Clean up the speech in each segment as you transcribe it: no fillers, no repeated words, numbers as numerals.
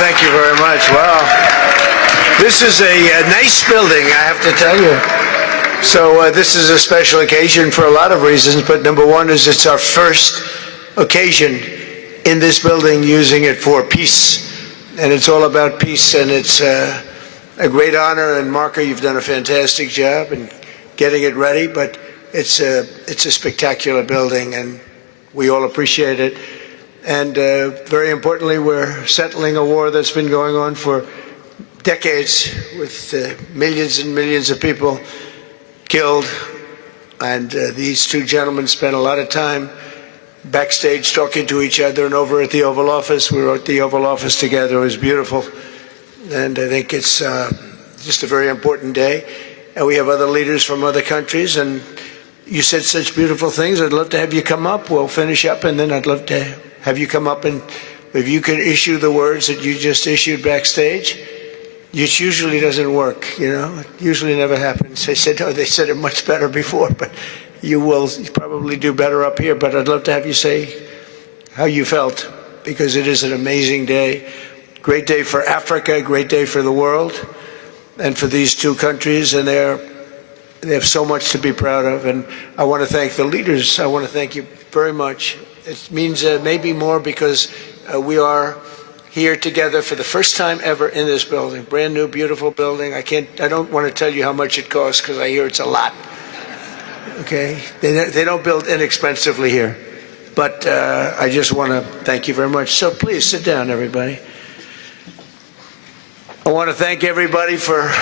thank you very much. Wow. This is a nice building, I have to tell you. So this is a special occasion for a lot of reasons, but number one is it's our first occasion in this building using it for peace. And it's all about peace, and it's a great honor. And Marco, you've done a fantastic job in getting it ready, but it's a spectacular building, and we all appreciate it. And very importantly, we're settling a war that's been going on for decades with millions and millions of people killed. And these two gentlemen spent a lot of time backstage talking to each other, and over at the Oval Office. We were at the Oval Office together. It was beautiful. And I think it's just a very important day. And we have other leaders from other countries, and you said such beautiful things. I'd love to have you come up. We'll finish up, and then I'd love to have you come up, and if you could issue the words that you just issued backstage. It usually doesn't work, you know. It usually never happens. They said, oh, they said it much better before, but you will probably do better up here. But I'd love to have you say how you felt, because it is an amazing day. Great day for Africa, great day for the world, and for these two countries, and they have so much to be proud of. And I want to thank the leaders. I want to thank you very much. It means maybe more because we are here together for the first time ever in this building. Brand new, beautiful building. I don't want to tell you how much it costs, because I hear it's a lot. Okay? They don't build inexpensively here. But I just want to thank you very much. So please sit down, everybody. I want to thank everybody for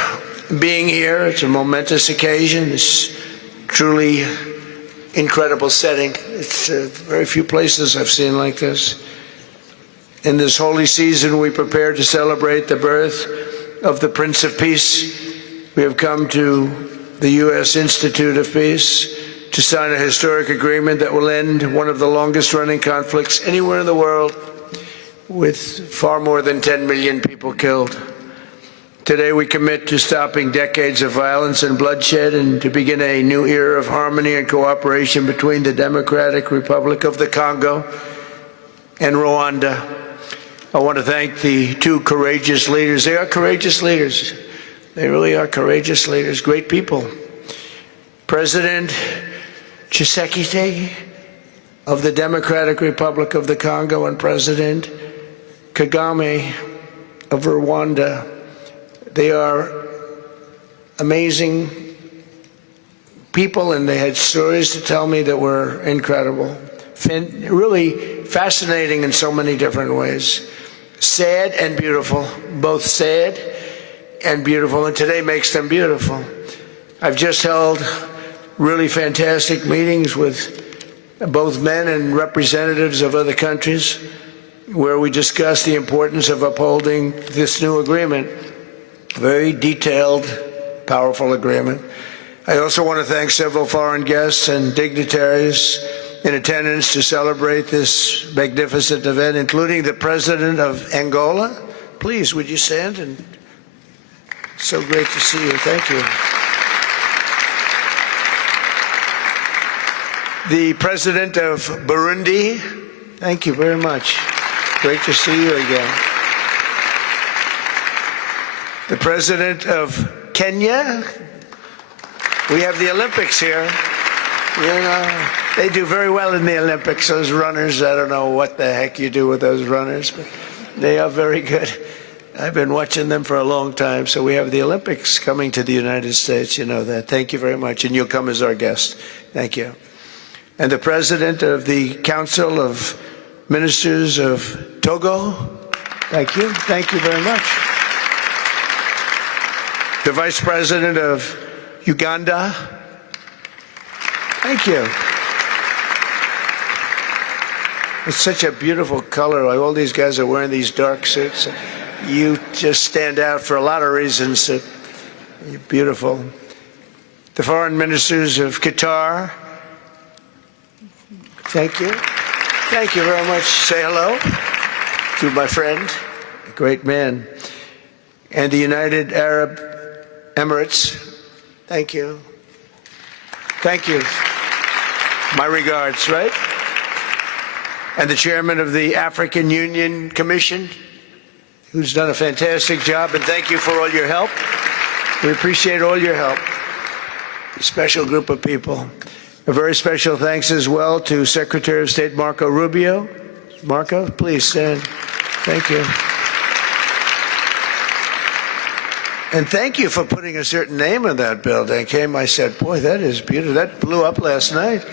being here. It's a momentous occasion. It's truly incredible setting. It's very few places I've seen like this. In this holy season, we prepare to celebrate the birth of the Prince of Peace. We have come to the U.S. Institute of Peace to sign a historic agreement that will end one of the longest-running conflicts anywhere in the world, with far more than 10 million people killed. Today, we commit to stopping decades of violence and bloodshed and to begin a new era of harmony and cooperation between the Democratic Republic of the Congo and Rwanda. I want to thank the two courageous leaders. They are courageous leaders. They really are courageous leaders, great people. President Tshisekedi of the Democratic Republic of the Congo and President Kagame of Rwanda. They are amazing people, and they had stories to tell me that were incredible. Really fascinating in so many different ways. Sad and beautiful, both sad and beautiful, and today makes them beautiful. I've just held really fantastic meetings with both men and representatives of other countries, where we discussed the importance of upholding this new agreement. Very detailed, powerful agreement. I also want to thank several foreign guests and dignitaries in attendance to celebrate this magnificent event, including the President of Angola. Please, would you stand? And so great to see you. Thank you. The President of Burundi. Thank you very much. Great to see you again. The President of Kenya. We have the Olympics here. You know, they do very well in the Olympics, those runners. I don't know what the heck you do with those runners, but they are very good. I've been watching them for a long time. So we have the Olympics coming to the United States. You know that. Thank you very much. And you'll come as our guest. Thank you. And the President of the Council of Ministers of Togo. Thank you. Thank you very much. The Vice President of Uganda. Thank you. It's such a beautiful color. Like all these guys are wearing these dark suits. You just stand out for a lot of reasons. You're beautiful. The foreign ministers of Qatar. Thank you. Thank you very much. Say hello to my friend, a great man. And the United Arab Emirates. Thank you. Thank you. My regards, right? And the chairman of the African Union Commission, who's done a fantastic job, and thank you for all your help. We appreciate all your help. A special group of people. A very special thanks as well to Secretary of State Marco Rubio. Marco, please stand. Thank you. And thank you for putting a certain name on that building. I said, boy, that is beautiful. That blew up last night.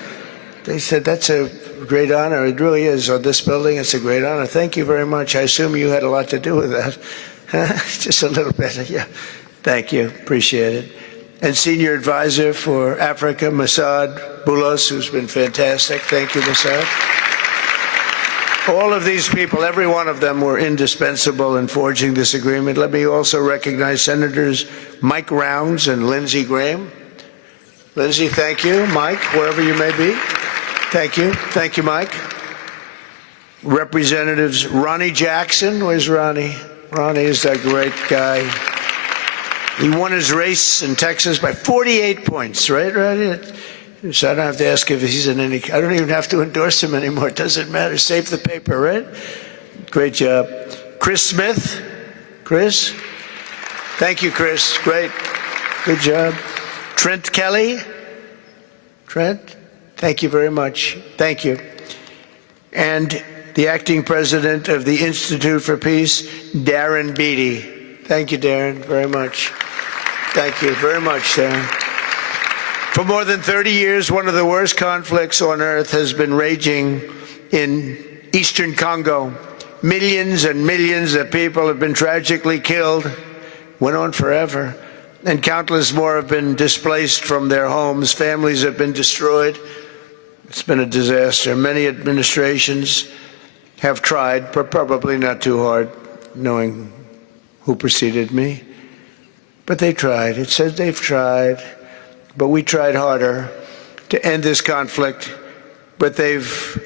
They said, that's a great honor. It really is. On this building, it's a great honor. Thank you very much. I assume you had a lot to do with that. Just a little bit. Yeah. Thank you. Appreciate it. And Senior Advisor for Africa, Masad Boulos, who's been fantastic. Thank you, Masad. All of these people, every one of them were indispensable in forging this agreement. Let me also recognize Senators Mike Rounds and Lindsey Graham. Lindsey, thank you. Mike, wherever you may be. Thank you. Thank you, Mike. Representatives Ronnie Jackson. Where's Ronnie? Ronnie is that great guy. He won his race in Texas by 48 points, right, Ronnie? So I don't have to ask if he's in any, I don't even have to endorse him anymore. It doesn't matter. Save the paper, right? Great job. Chris Smith. Chris? Thank you, Chris. Great. Good job. Trent Kelly. Trent? Thank you very much. Thank you. And the acting president of the Institute for Peace, Darren Beatty. Thank you, Darren, very much. Thank you very much, Darren. For more than 30 years, one of the worst conflicts on earth has been raging in eastern Congo. Millions and millions of people have been tragically killed, went on forever, and countless more have been displaced from their homes. Families have been destroyed. It's been a disaster. Many administrations have tried, but probably not too hard, knowing who preceded me. But they tried. It says they've tried. But we tried harder to end this conflict. But they've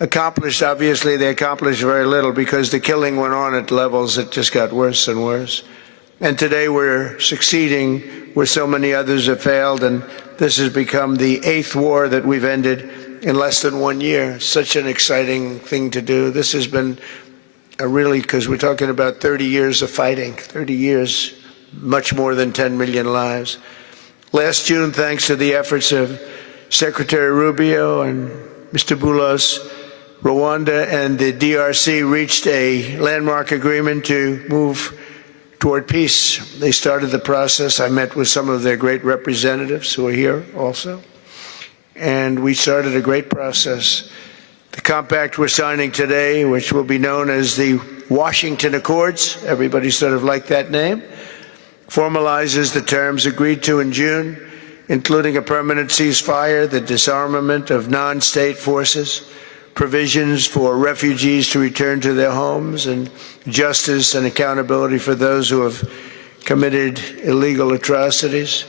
accomplished, obviously, they accomplished very little because the killing went on at levels that just got worse and worse. And today we're succeeding where so many others have failed. And this has become the 8th war that we've ended in less than 1 year. Such an exciting thing to do. This has been really, because we're talking about 30 years of fighting, 30 years, much more than 10 million lives. Last June, thanks to the efforts of Secretary Rubio and Mr. Boulos, Rwanda and the DRC reached a landmark agreement to move toward peace. They started the process. I met with some of their great representatives who are here also, and we started a great process. The compact we're signing today, which will be known as the Washington Accords, everybody sort of liked that name, formalizes the terms agreed to in June, including a permanent ceasefire, the disarmament of non-state forces, provisions for refugees to return to their homes, and justice and accountability for those who have committed illegal atrocities.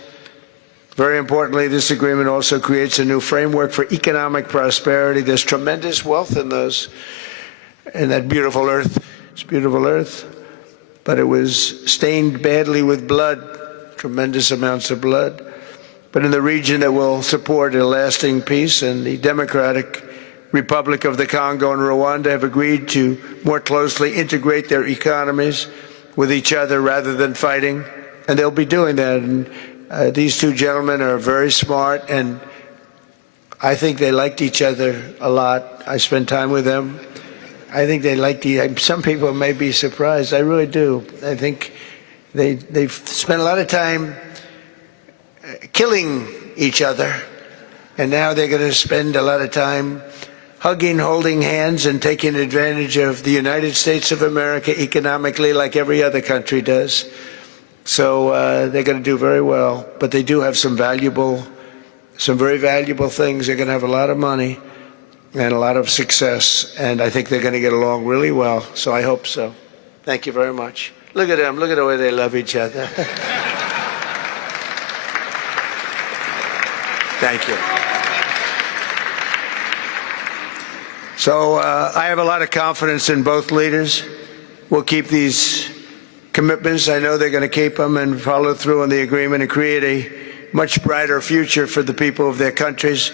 Very importantly, this agreement also creates a new framework for economic prosperity. There's tremendous wealth in that beautiful earth. It's beautiful earth, but it was stained badly with blood, tremendous amounts of blood. But in the region that will support a lasting peace, and the Democratic Republic of the Congo and Rwanda have agreed to more closely integrate their economies with each other rather than fighting, and they'll be doing that. And these two gentlemen are very smart, and I think they liked each other a lot. I spent time with them. I think they liked some people may be surprised. I really do. I think they've spent a lot of time killing each other, and now they're going to spend a lot of time hugging, holding hands, and taking advantage of the United States of America economically like every other country does. So they're going to do very well, but they do have some very valuable things. They're going to have a lot of money and a lot of success, and I think they're going to get along really well, so I hope so. Thank you very much. Look at them. Look at the way they love each other. Thank you. So I have a lot of confidence in both leaders. We'll keep these commitments. I know they're going to keep them and follow through on the agreement and create a much brighter future for the people of their countries.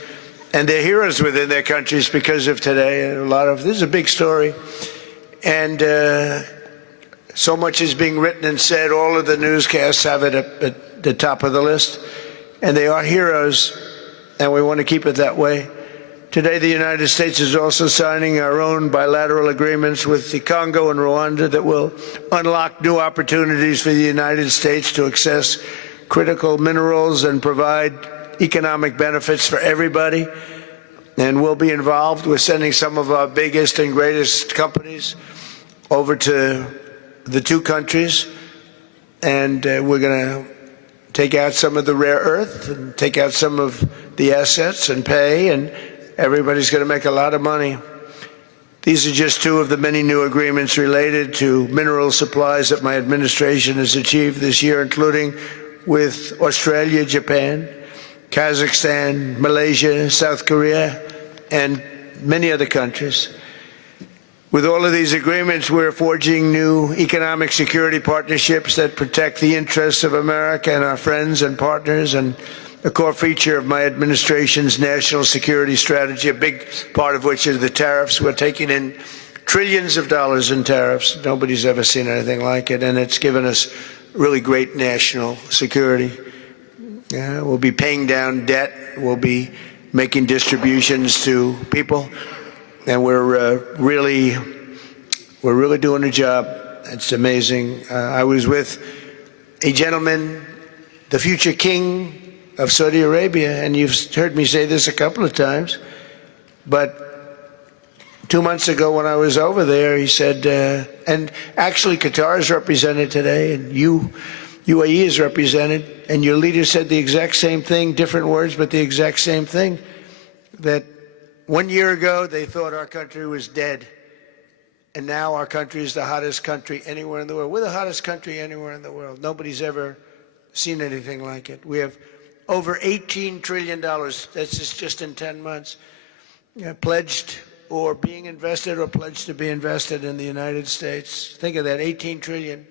And they're heroes within their countries because of today. This is a big story. And So much is being written and said. All of the newscasts have it at the top of the list. And they are heroes, and we want to keep it that way. Today, the United States is also signing our own bilateral agreements with the Congo and Rwanda that will unlock new opportunities for the United States to access critical minerals and provide economic benefits for everybody. And we'll be involved with sending some of our biggest and greatest companies over to the two countries, and we're going to take out some of the rare earth and take out some of the assets and pay, and everybody's going to make a lot of money. These are just two of the many new agreements related to mineral supplies that my administration has achieved this year, including with Australia, Japan, Kazakhstan, Malaysia, South Korea, and many other countries. With all of these agreements, we're forging new economic security partnerships that protect the interests of America and our friends and partners, and a core feature of my administration's national security strategy, a big part of which is the tariffs. We're taking in trillions of dollars in tariffs. Nobody's ever seen anything like it, and it's given us really great national security. We'll be paying down debt. We'll be making distributions to people. And we're really doing a job. It's amazing. I was with a gentleman, the future king of Saudi Arabia, and you've heard me say this a couple of times, but 2 months ago when I was over there, he said, and actually Qatar is represented today, and UAE is represented, and your leader said the exact same thing, different words, but the exact same thing, that 1 year ago, they thought our country was dead, and now our country is the hottest country anywhere in the world. We're the hottest country anywhere in the world. Nobody's ever seen anything like it. We have over $18 trillion, that's just in 10 months, pledged or being invested or pledged to be invested in the United States. Think of that, 18 trillion.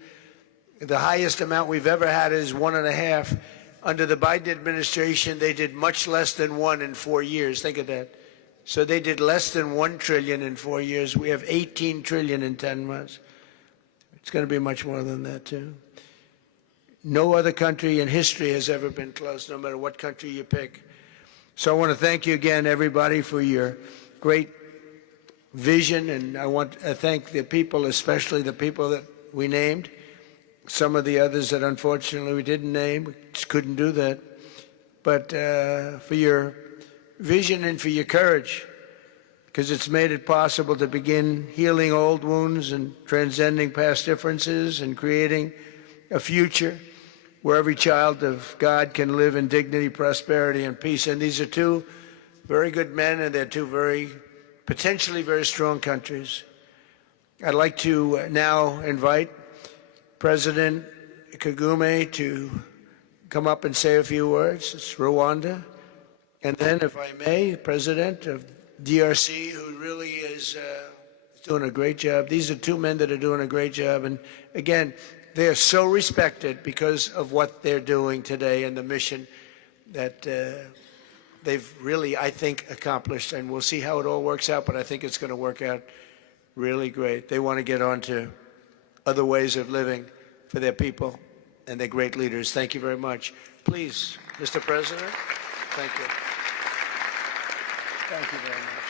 The highest amount we've ever had is 1.5. Under the Biden administration, they did much less than 1 in 4 years. Think of that. So they did less than 1 trillion in 4 years. We have 18 trillion in 10 months. It's going to be much more than that, too. No other country in history has ever been close, no matter what country you pick. So I want to thank you again, everybody, for your great vision. And I want to thank the people, especially the people that we named. Some of the others that unfortunately we didn't name, we just couldn't do that. But for your vision and for your courage, because it's made it possible to begin healing old wounds and transcending past differences and creating a future where every child of God can live in dignity, prosperity, and peace. And these are two very good men, and they're two potentially very strong countries. I'd like to now invite President Kagame to come up and say a few words. It's Rwanda. And then, if I may, President of DRC, who really is doing a great job. These are two men that are doing a great job. And again, they are so respected because of what they're doing today and the mission that they've really, I think, accomplished. And we'll see how it all works out, but I think it's going to work out really great. They want to get on to other ways of living for their people, and they're great leaders. Thank you very much. Please, Mr. President. Thank you. Thank you very much.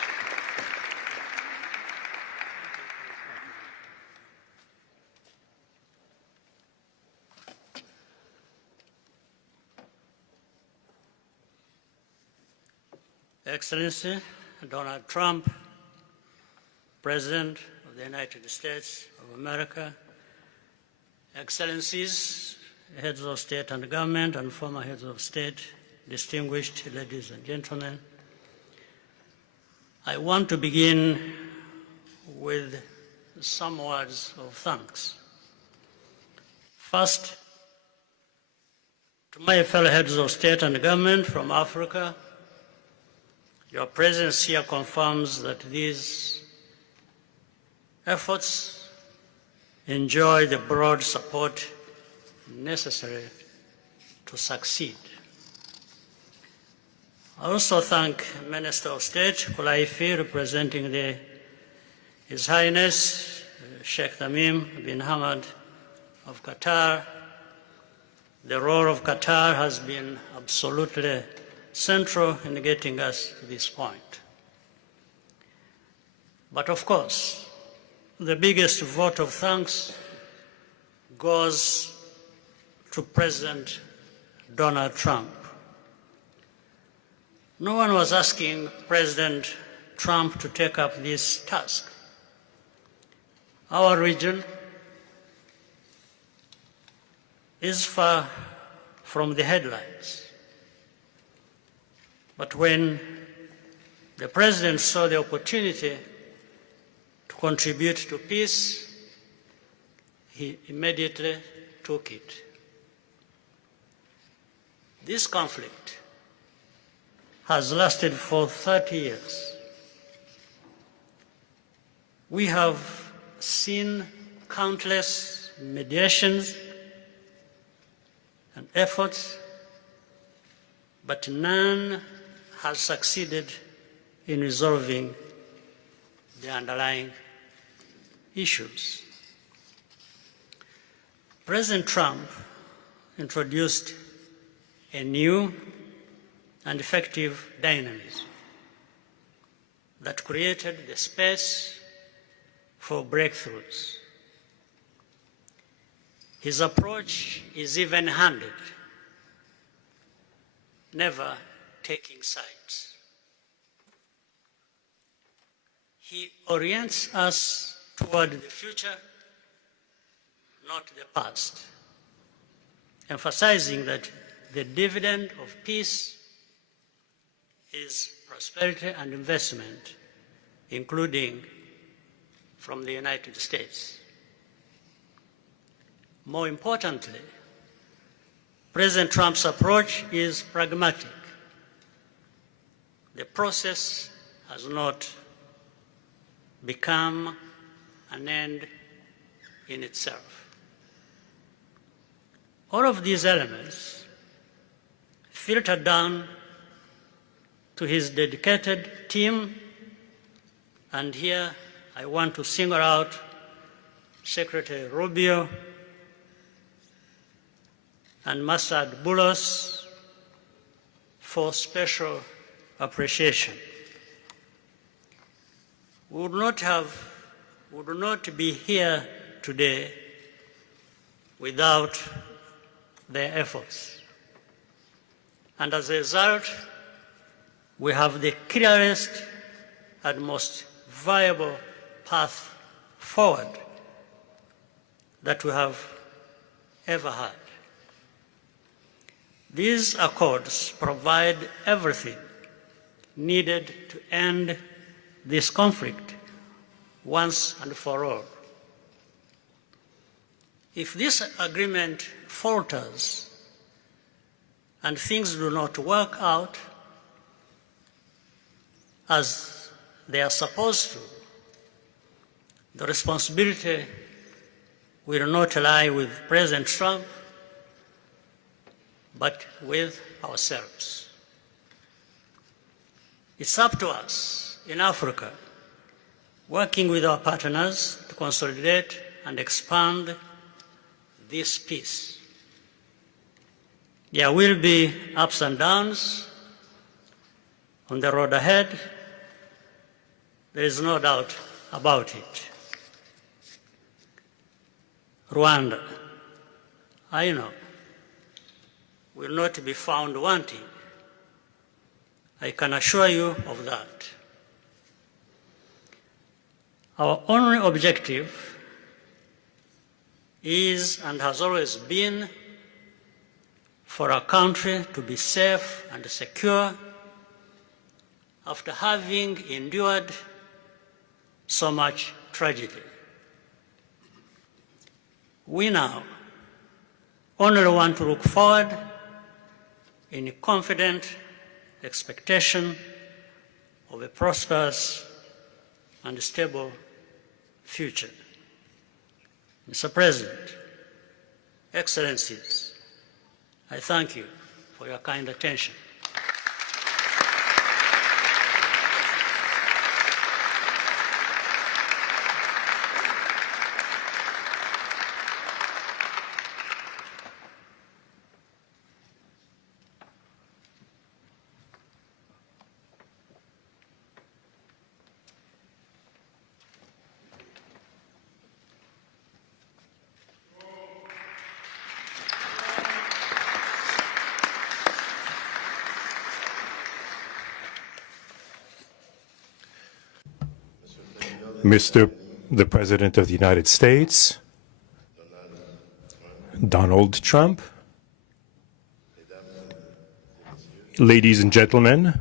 Excellency Donald Trump, President of the United States of America, Excellencies, heads of state and government, and former heads of state, distinguished ladies and gentlemen, I want to begin with some words of thanks. First, to my fellow heads of state and government from Africa, your presence here confirms that these efforts enjoy the broad support necessary to succeed. I also thank Minister of State Kulaifi, representing His Highness Sheikh Tamim bin Hamad of Qatar. The role of Qatar has been absolutely central in getting us to this point. But of course, the biggest vote of thanks goes to President Donald Trump. No one was asking President Trump to take up this task. Our region is far from the headlines. But when the President saw the opportunity to contribute to peace, he immediately took it. This conflict has lasted for 30 years. We have seen countless mediations and efforts, but none has succeeded in resolving the underlying issues. President Trump introduced a new and effective dynamism that created the space for breakthroughs. His approach is even-handed, never taking sides. He orients us toward the future, not the past, emphasizing that the dividend of peace is prosperity and investment, including from the United States. More importantly, President Trump's approach is pragmatic. The process has not become an end in itself. All of these elements filter down to his dedicated team, and here I want to single out Secretary Rubio and Masad Boulos for special appreciation. We would not be here today without their efforts. And as a result, we have the clearest and most viable path forward that we have ever had. These accords provide everything needed to end this conflict once and for all. If this agreement falters and things do not work out as they are supposed to, the responsibility will not lie with President Trump, but with ourselves. It's up to us in Africa, working with our partners to consolidate and expand this peace. There will be ups and downs on the road ahead. There is no doubt about it. Rwanda, I know, will not be found wanting. I can assure you of that. Our only objective is and has always been for our country to be safe and secure after having endured so much tragedy. We now only want to look forward in confident expectation of a prosperous and stable future. Mr. President, Excellencies, I thank you for your kind attention. the President of the United States, Donald Trump, ladies and gentlemen,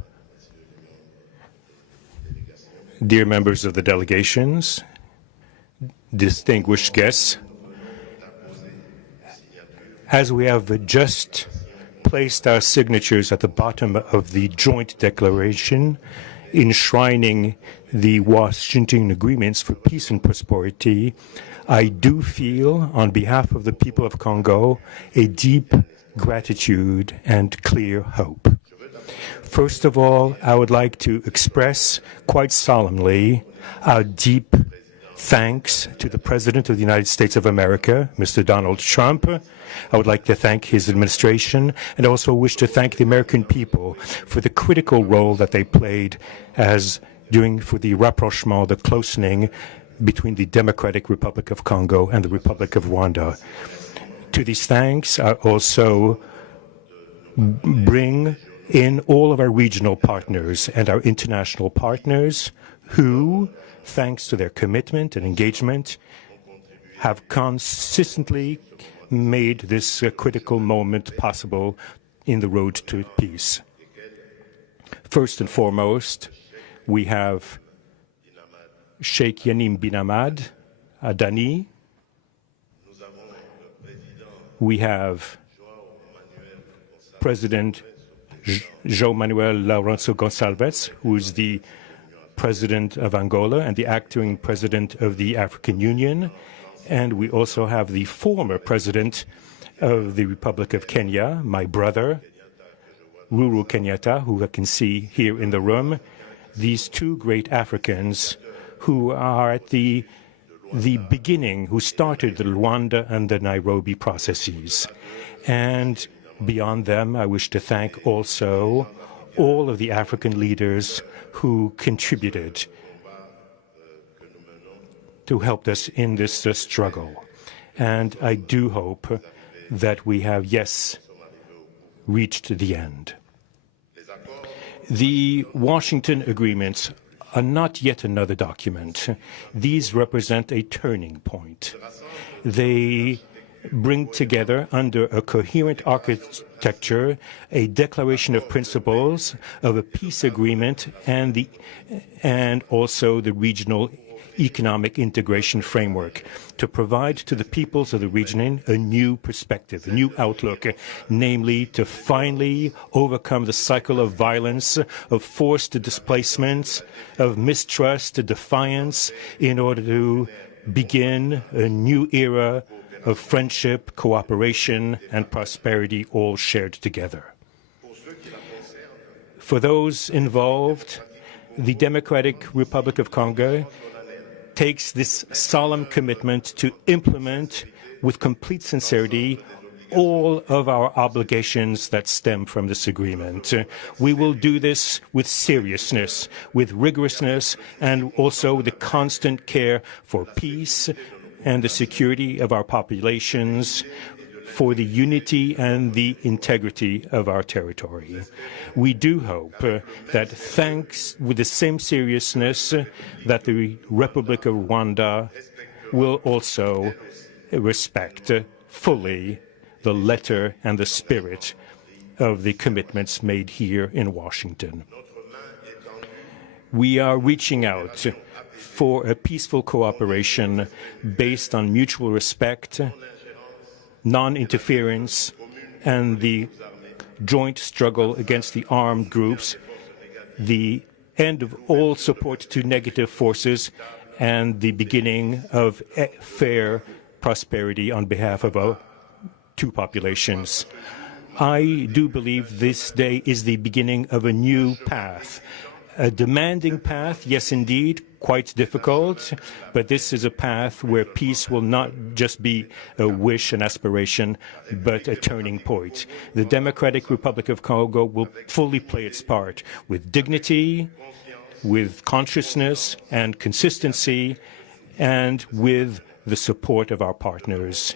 dear members of the delegations, distinguished guests, as we have just placed our signatures at the bottom of the joint declaration enshrining the Washington agreements for peace and prosperity, I do feel, on behalf of the people of Congo, a deep gratitude and clear hope. First of all, I would like to express quite solemnly our deep thanks to the President of the United States of America, Mr. Donald Trump. I would like to thank his administration and also wish to thank the American people for the critical role that they played for the rapprochement, the closening between the Democratic Republic of Congo and the Republic of Rwanda. To these thanks, I also bring in all of our regional partners and our international partners who, thanks to their commitment and engagement, have consistently made this critical moment possible in the road to peace. First and foremost, we have Sheikh Yanim bin Ahmad Adani. We have President João Manuel Lourenço Gonçalves, who is the President of Angola and the acting President of the African Union. And we also have the former President of the Republic of Kenya, my brother, Uhuru Kenyatta, who I can see here in the room. These two great Africans who are at the beginning, who started the Rwanda and the Nairobi processes. And beyond them, I wish to thank also all of the African leaders who contributed to help us in this struggle. And I do hope that we have, yes, reached the end. The Washington agreements are not yet another document. These represent a turning point. They bring together under a coherent architecture a declaration of principles of a peace agreement and also the regional economic integration framework to provide to the peoples of the region a new perspective, a new outlook, namely to finally overcome the cycle of violence, of forced displacements, of mistrust, defiance, in order to begin a new era of friendship, cooperation, and prosperity all shared together. For those involved, the Democratic Republic of Congo takes this solemn commitment to implement with complete sincerity all of our obligations that stem from this agreement. We will do this with seriousness, with rigorousness, and also the constant care for peace and the security of our populations, for the unity and the integrity of our territory. We do hope that thanks with the same seriousness that the Republic of Rwanda will also respect fully the letter and the spirit of the commitments made here in Washington. We are reaching out for a peaceful cooperation based on mutual respect, non-interference, and the joint struggle against the armed groups, the end of all support to negative forces, and the beginning of fair prosperity on behalf of our two populations. I do believe this day is the beginning of a new path. A demanding path, yes indeed, quite difficult, but this is a path where peace will not just be a wish, an aspiration, but a turning point. The Democratic Republic of Congo will fully play its part with dignity, with consciousness and consistency, and with the support of our partners.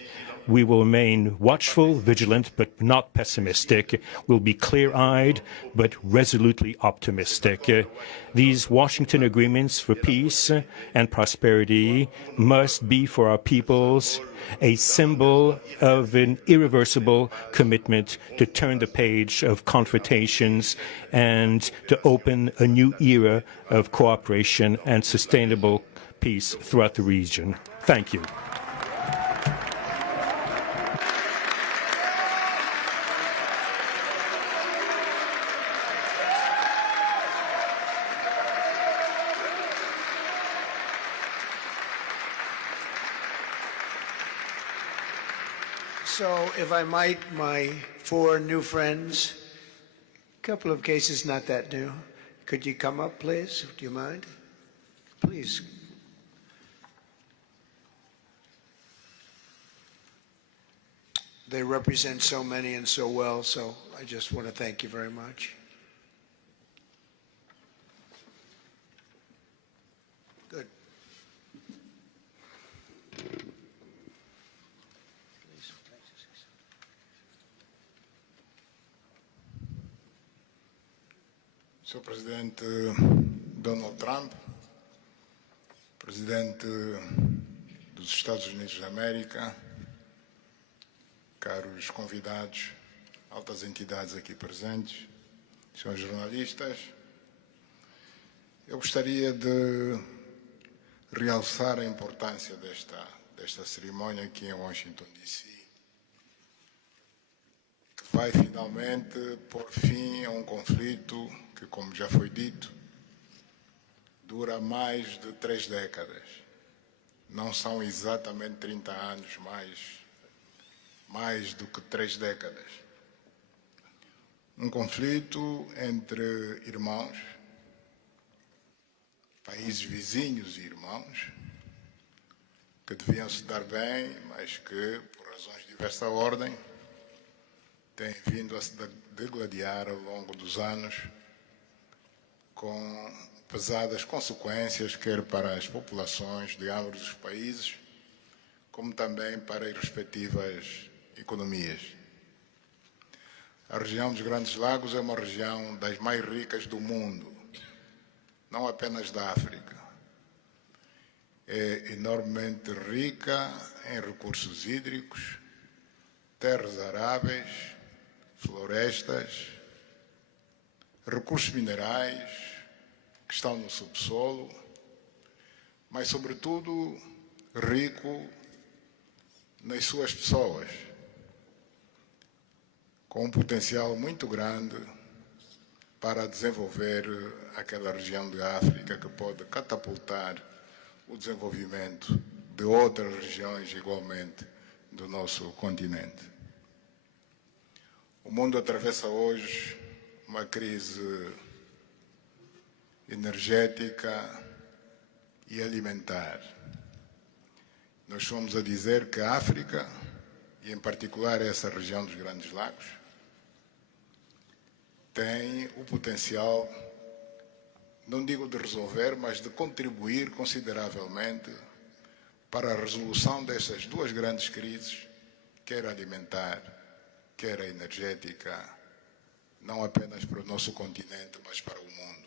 We will remain watchful, vigilant, but not pessimistic. We'll be clear-eyed, but resolutely optimistic. These Washington agreements for peace and prosperity must be for our peoples a symbol of an irreversible commitment to turn the page of confrontations and to open a new era of cooperation and sustainable peace throughout the region. Thank you. So, if I might, my 4 new friends, a couple of cases not that new. Could you come up, please? Do you mind? Please. They represent so many and so well, so I just want to thank you very much. Good. Sr. Presidente Donald Trump, Presidente dos Estados Unidos da América, caros convidados, altas entidades aqui presentes, senhores jornalistas, eu gostaria de realçar a importância desta cerimônia aqui em Washington, D.C., que vai finalmente pôr fim a um conflito que, como já foi dito, dura mais de 3 décadas. Não são exatamente 30 anos, mas mais do que 3 décadas. Um conflito entre irmãos, países vizinhos e irmãos, que deviam se dar bem, mas que, por razões de diversa ordem, têm vindo a se degladiar ao longo dos anos, com pesadas consequências, quer para as populações de ambos os países, como também para as respectivas economias. A região dos Grandes Lagos é uma região das mais ricas do mundo, não apenas da África. É enormemente rica em recursos hídricos, terras aráveis, florestas, recursos minerais que estão no subsolo, mas, sobretudo, rico nas suas pessoas, com um potencial muito grande para desenvolver aquela região da África que pode catapultar o desenvolvimento de outras regiões igualmente do nosso continente. O mundo atravessa hoje uma crise energética e alimentar. Nós estamos a dizer que a África, e em particular essa região dos Grandes Lagos, tem o potencial, não digo de resolver, mas de contribuir consideravelmente para a resolução dessas 2 grandes crises, quer alimentar, quer a energética, não apenas para o nosso continente, mas para o mundo.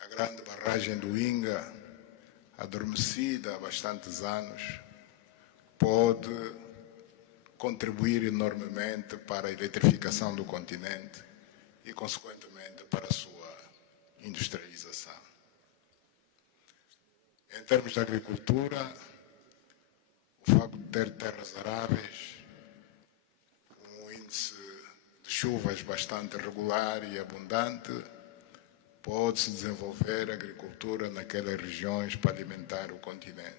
A grande barragem do Inga, adormecida há bastantes anos, pode contribuir enormemente para a eletrificação do continente e, consequentemente, para a sua industrialização. Em termos de agricultura, o facto de ter terras aráveis, um índice de chuvas bastante regular e abundante, pode-se desenvolver agricultura naquelas regiões para alimentar o continente.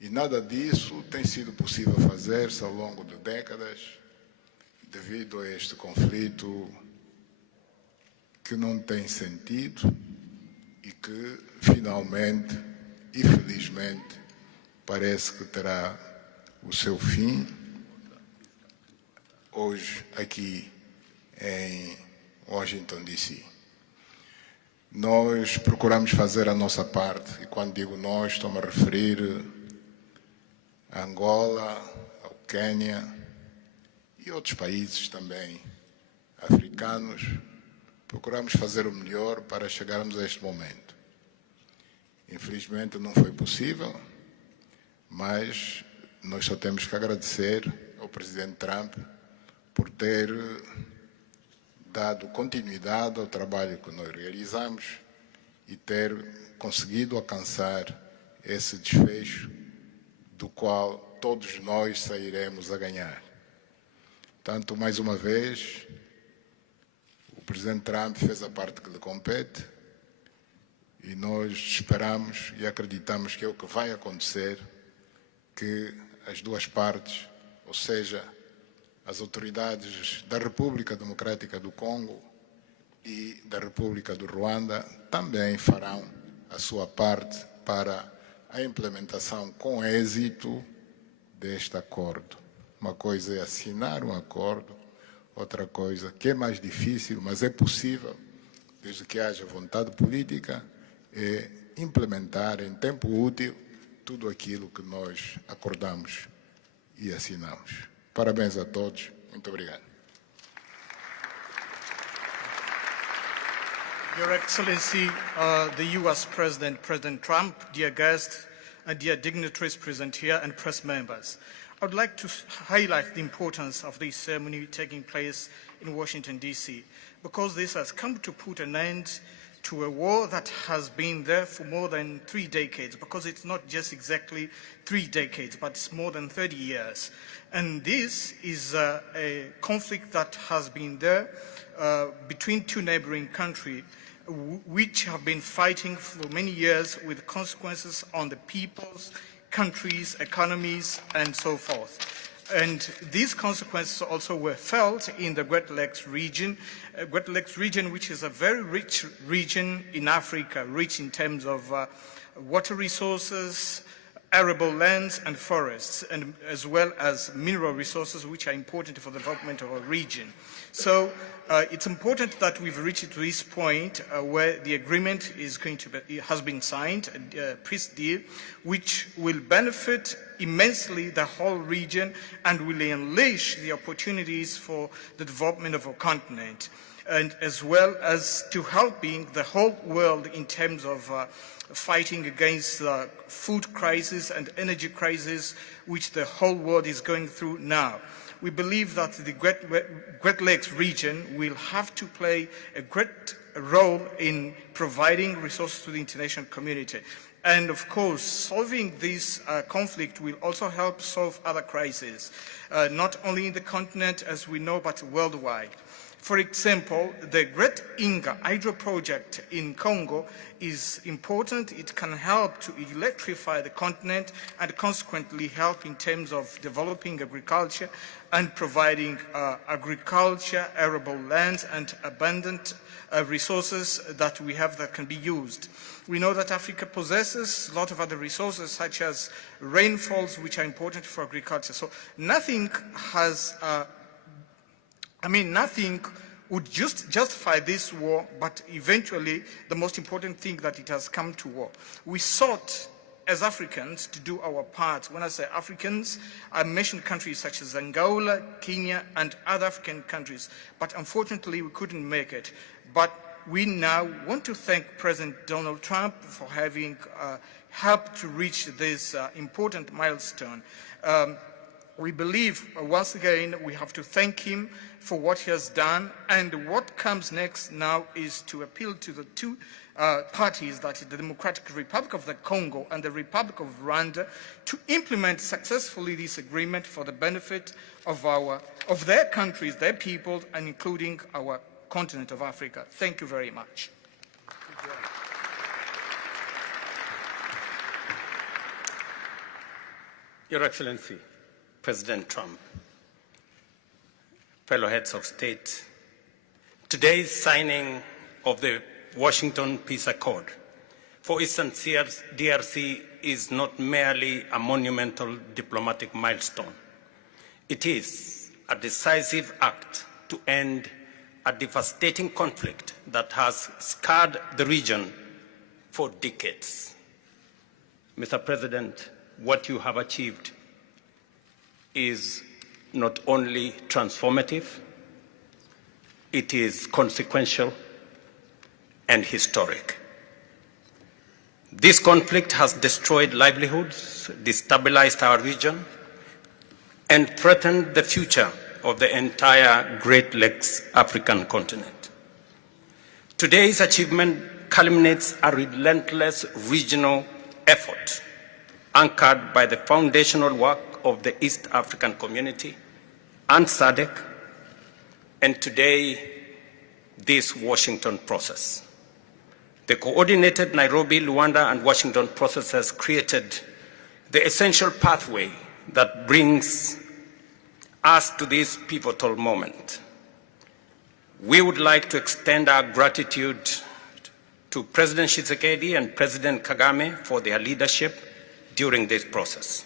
E nada disso tem sido possível fazer-se ao longo de décadas, devido a este conflito que não tem sentido e que, finalmente e felizmente, parece que terá o seu fim hoje aqui em Washington, D.C. Nós procuramos fazer a nossa parte, e quando digo nós, estou-me a referir a Angola, ao Quênia e outros países também africanos, procuramos fazer o melhor para chegarmos a este momento. Infelizmente não foi possível, mas nós só temos que agradecer ao Presidente Trump por ter dado continuidade ao trabalho que nós realizamos e ter conseguido alcançar esse desfecho do qual todos nós sairemos a ganhar. Portanto, mais uma vez, o Presidente Trump fez a parte que lhe compete e nós esperamos e acreditamos que é o que vai acontecer, que as duas partes, ou seja, as autoridades da República Democrática do Congo e da República do Ruanda também farão a sua parte para a implementação com êxito deste acordo. Uma coisa é assinar um acordo, outra coisa que é mais difícil, mas é possível, desde que haja vontade política, é implementar em tempo útil tudo aquilo que nós acordamos e assinamos. Parabéns a todos. Muito obrigado. Your Excellency, the U.S. President, President Trump, dear guests, and dear dignitaries present here and press members. I would like to highlight the importance of this ceremony taking place in Washington, D.C., because this has come to put an end to a war that has been there for more than 3 decades, because it's not just exactly 3 decades, but it's more than 30 years. And this is a conflict that has been there between two neighboring countries, which have been fighting for many years with consequences on the peoples, countries, economies, and so forth. And these consequences also were felt in the Great Lakes region, which is a very rich region in Africa, rich in terms of water resources, arable lands and forests, and as well as mineral resources, which are important for the development of our region. So it's important that we've reached to this point where the agreement has been signed, a peace deal, which will benefit immensely the whole region and will unleash the opportunities for the development of our continent, and as well as to helping the whole world in terms of fighting against the food crisis and energy crisis which the whole world is going through now. We believe that the Great Lakes region will have to play a great role in providing resources to the international community. And of course, solving this conflict will also help solve other crises, not only in the continent as we know, but worldwide. For example, the Great Inga hydro project in Congo is important. It can help to electrify the continent and consequently help in terms of developing agriculture and providing agriculture, arable lands, and abundant resources that we have that can be used. We know that Africa possesses a lot of other resources such as rainfalls, which are important for agriculture. So nothing has nothing would justify this war, but eventually the most important thing that it has come to war. We sought as Africans to do our part. When I say Africans, I mention countries such as Angola, Kenya, and other African countries, but unfortunately we couldn't make it. But we now want to thank President Donald Trump for having helped to reach this important milestone. We believe, once again, we have to thank him for what he has done, and what comes next now is to appeal to the two parties, that is the Democratic Republic of the Congo and the Republic of Rwanda, to implement successfully this agreement for the benefit of their countries, their people, and including our continent of Africa. Thank you very much. Your Excellency, President Trump, fellow heads of state, today's signing of the Washington Peace Accord for Eastern DRC is not merely a monumental diplomatic milestone. It is a decisive act to end a devastating conflict that has scarred the region for decades. Mr. President, what you have achieved is not only transformative, it is consequential and historic. This conflict has destroyed livelihoods, destabilized our region, and threatened the future of the entire Great Lakes African continent. Today's achievement culminates a relentless regional effort anchored by the foundational work of the East African Community and SADC, and today, this Washington process. The coordinated Nairobi, Luanda, and Washington process has created the essential pathway that brings us to this pivotal moment. We would like to extend our gratitude to President Tshisekedi and President Kagame for their leadership during this process.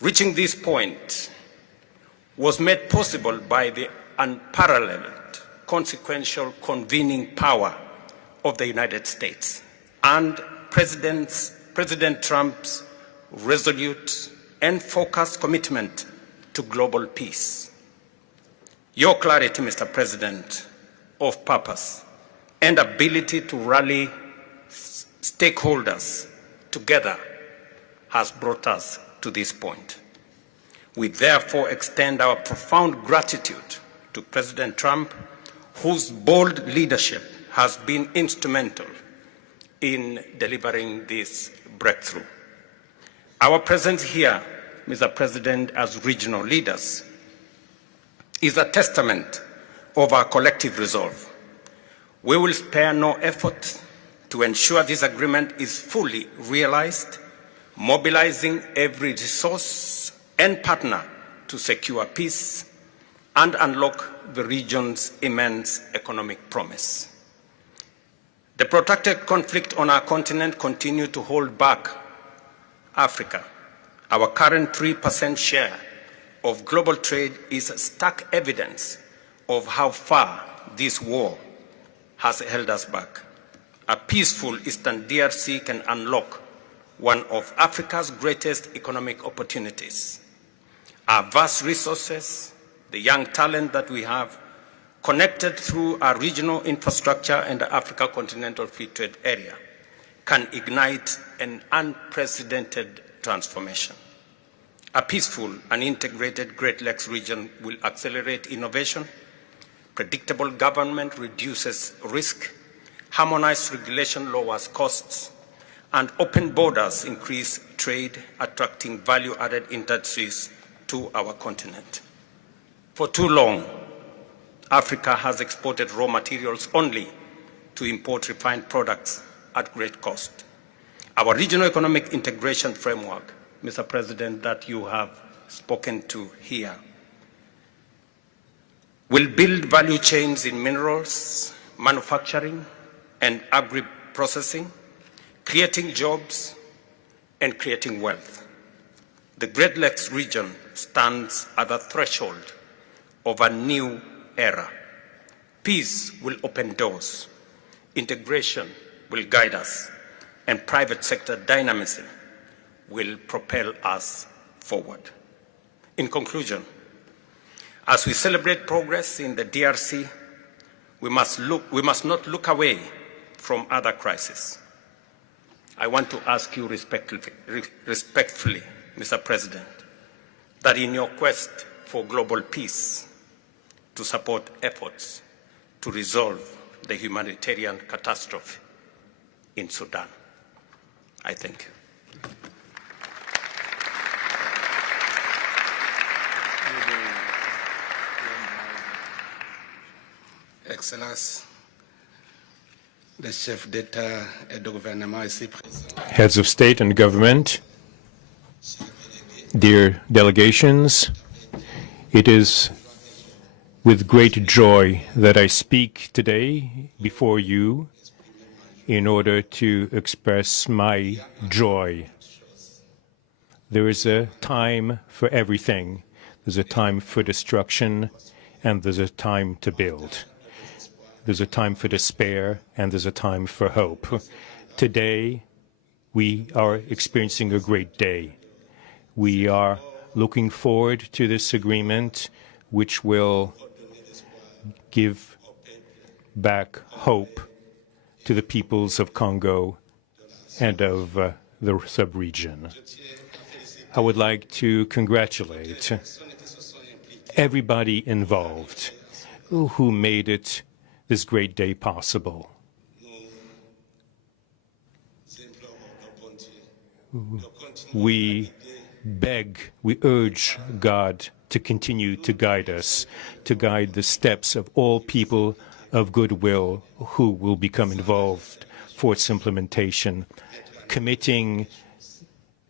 Reaching this point was made possible by the unparalleled consequential convening power of the United States and President Trump's resolute and focused commitment to global peace. Your clarity, Mr. President, of purpose and ability to rally stakeholders together has brought us to this point. We therefore extend our profound gratitude to President Trump, whose bold leadership has been instrumental in delivering this breakthrough. Our presence here, Mr. President, as regional leaders, is a testament of our collective resolve. We will spare no effort to ensure this agreement is fully realized, mobilizing every resource and partner to secure peace and unlock the region's immense economic promise. The protracted conflict on our continent continues to hold back Africa. Our current 3% share of global trade is stark evidence of how far this war has held us back. A peaceful Eastern DRC can unlock one of Africa's greatest economic opportunities. Our vast resources, the young talent that we have, connected through our regional infrastructure and the Africa Continental Free Trade Area, can ignite an unprecedented transformation. A peaceful and integrated Great Lakes region will accelerate innovation, predictable government reduces risk, harmonized regulation lowers costs, and open borders increase trade, attracting value-added industries to our continent. For too long, Africa has exported raw materials only to import refined products at great cost. Our regional economic integration framework, Mr. President, that you have spoken to here, will build value chains in minerals, manufacturing, and agri-processing, creating jobs and creating wealth. The Great Lakes region stands at the threshold of a new era. Peace will open doors, integration will guide us, and private sector dynamism will propel us forward. In conclusion, as we celebrate progress in the DRC, we must not look away from other crises. I want to ask you respectfully, Mr. President, that in your quest for global peace, to support efforts to resolve the humanitarian catastrophe in Sudan. I thank you. Excellence, le chef d'État et de gouvernement ici présent. Heads of state and government, dear delegations, it is with great joy that I speak today before you in order to express my joy. There is a time for everything. There's a time for destruction, and there's a time to build. There's a time for despair, and there's a time for hope. Today, we are experiencing a great day. We are looking forward to this agreement, which will give back hope to the peoples of Congo and of the sub-region. I would like to congratulate everybody involved who made it this great day possible. We urge God to continue to guide us, to guide the steps of all people of goodwill who will become involved for its implementation. Committing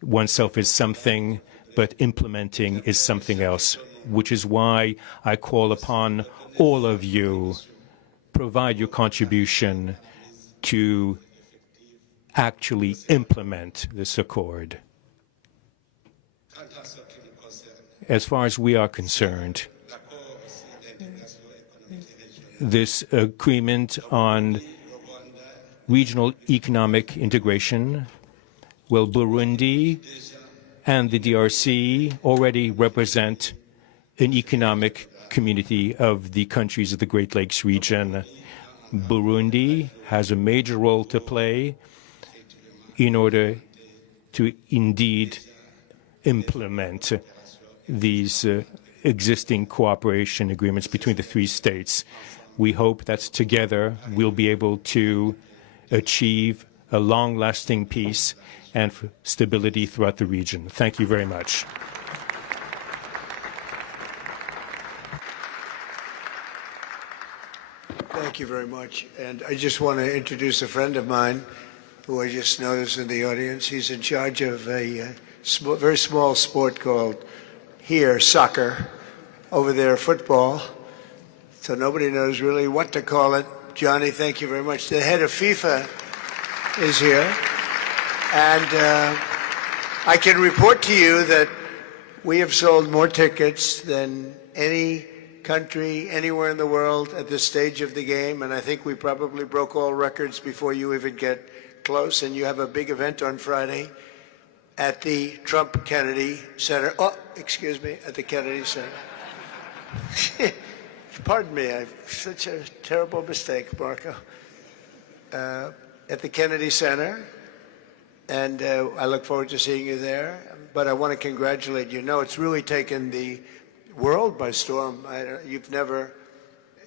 oneself is something, but implementing is something else, which is why I call upon all of you, provide your contribution to actually implement this accord. As far as we are concerned, this agreement on regional economic integration, well, Burundi and the DRC already represent an economic community of the countries of the Great Lakes region. Burundi has a major role to play in order to indeed implement these existing cooperation agreements between the three states. We hope that together we'll be able to achieve a long-lasting peace and stability throughout the region. Thank you very much. Thank you very much. And I just want to introduce a friend of mine who I just noticed in the audience. He's in charge of a very small sport called here soccer, over there football. So nobody knows really what to call it. Johnny, thank you very much. The head of FIFA is here. And I can report to you that we have sold more tickets than any country anywhere in the world at this stage of the game, and I think we probably broke all records before you even get close. And you have a big event on Friday at the Trump Kennedy Center. Oh, excuse me, at the Kennedy Center. Pardon me, I've such a terrible mistake, Marco. At the Kennedy Center, and I look forward to seeing you there. But I want to congratulate you. No, it's really taken the world by storm. You've never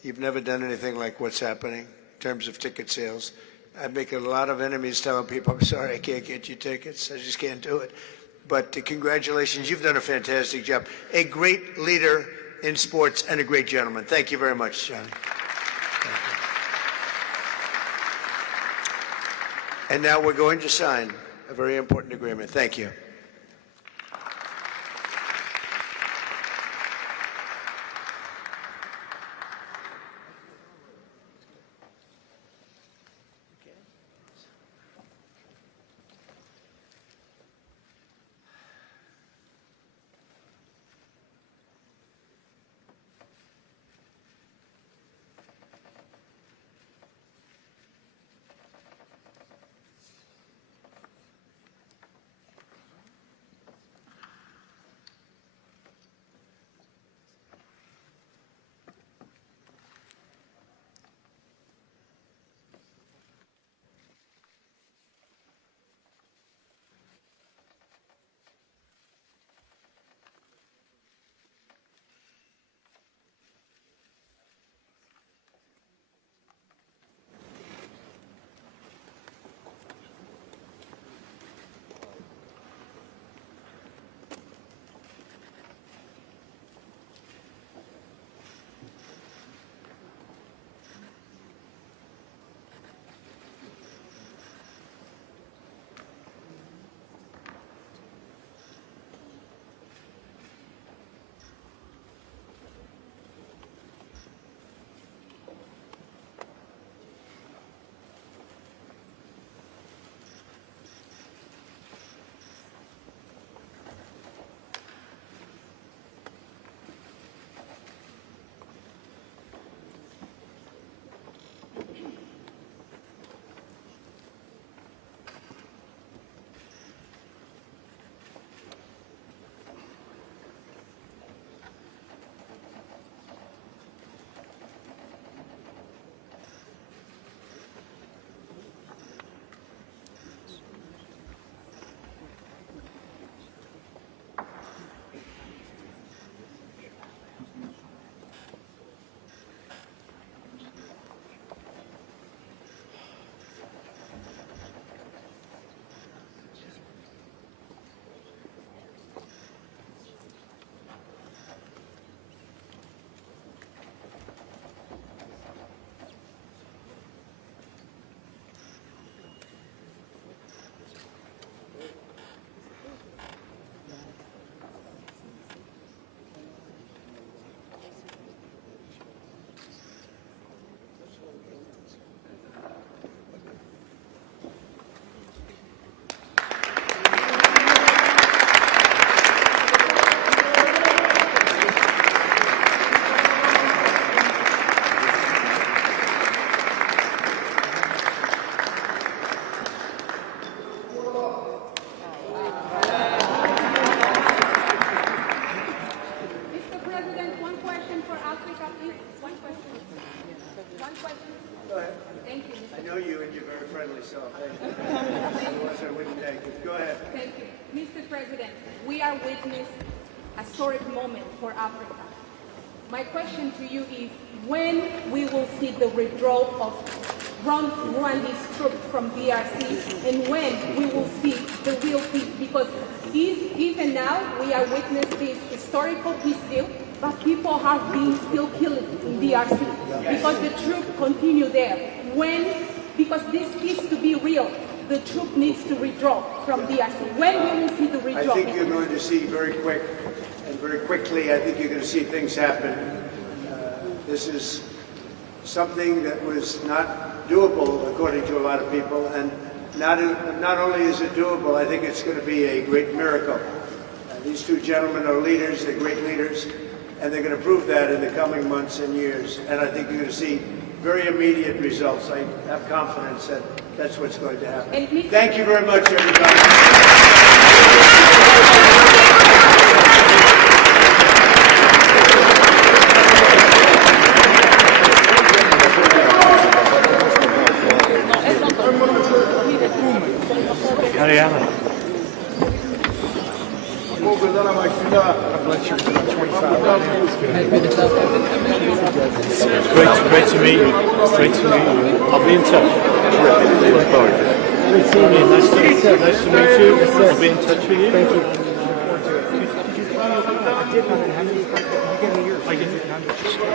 done anything like what's happening in terms of ticket sales. I'm making a lot of enemies telling people, I'm sorry, I can't get you tickets. I just can't do it. But congratulations, you've done a fantastic job. A great leader in sports and a great gentleman. Thank you very much, Johnny. And now we're going to sign a very important agreement. Thank you. President, we are witnessing a historic moment for Africa. My question to you is when we will see the withdrawal of Rwanda's troops from DRC and when we will see the real peace, because even now we are witnessing this historical peace deal, but people have been still killed in DRC because the troops continue there. Because this peace to be real, the troop needs to withdraw from DRC. When we will see the withdrawal? I think you're going to see very quickly, I think you're going to see things happen. This is something that was not doable, according to a lot of people, and not only is it doable, I think it's going to be a great miracle. These two gentlemen are leaders, they're great leaders, and they're going to prove that in the coming months and years. And I think you're going to see very immediate results. I have confidence that that's what's going to happen. Thank you very much, everybody. Great to meet you. I'll be in touch. Great seeing you. Nice to meet you. I'll be in touch with you. Thank you.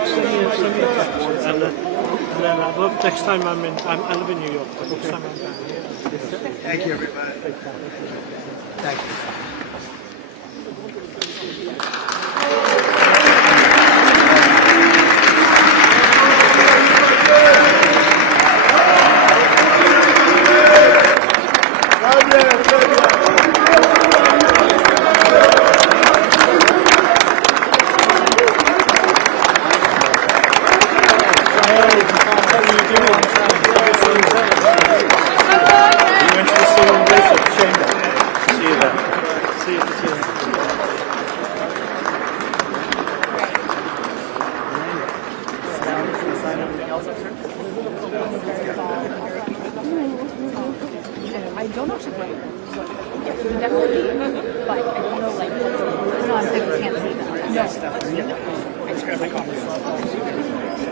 Send me a text. And then I'd love next time I live in New York. Next time I'm down here. Thank you, everybody. Thank you. I don't actually play. Yeah, definitely. But I don't know, like, no, I can't see that. No. I just grabbed my coffee.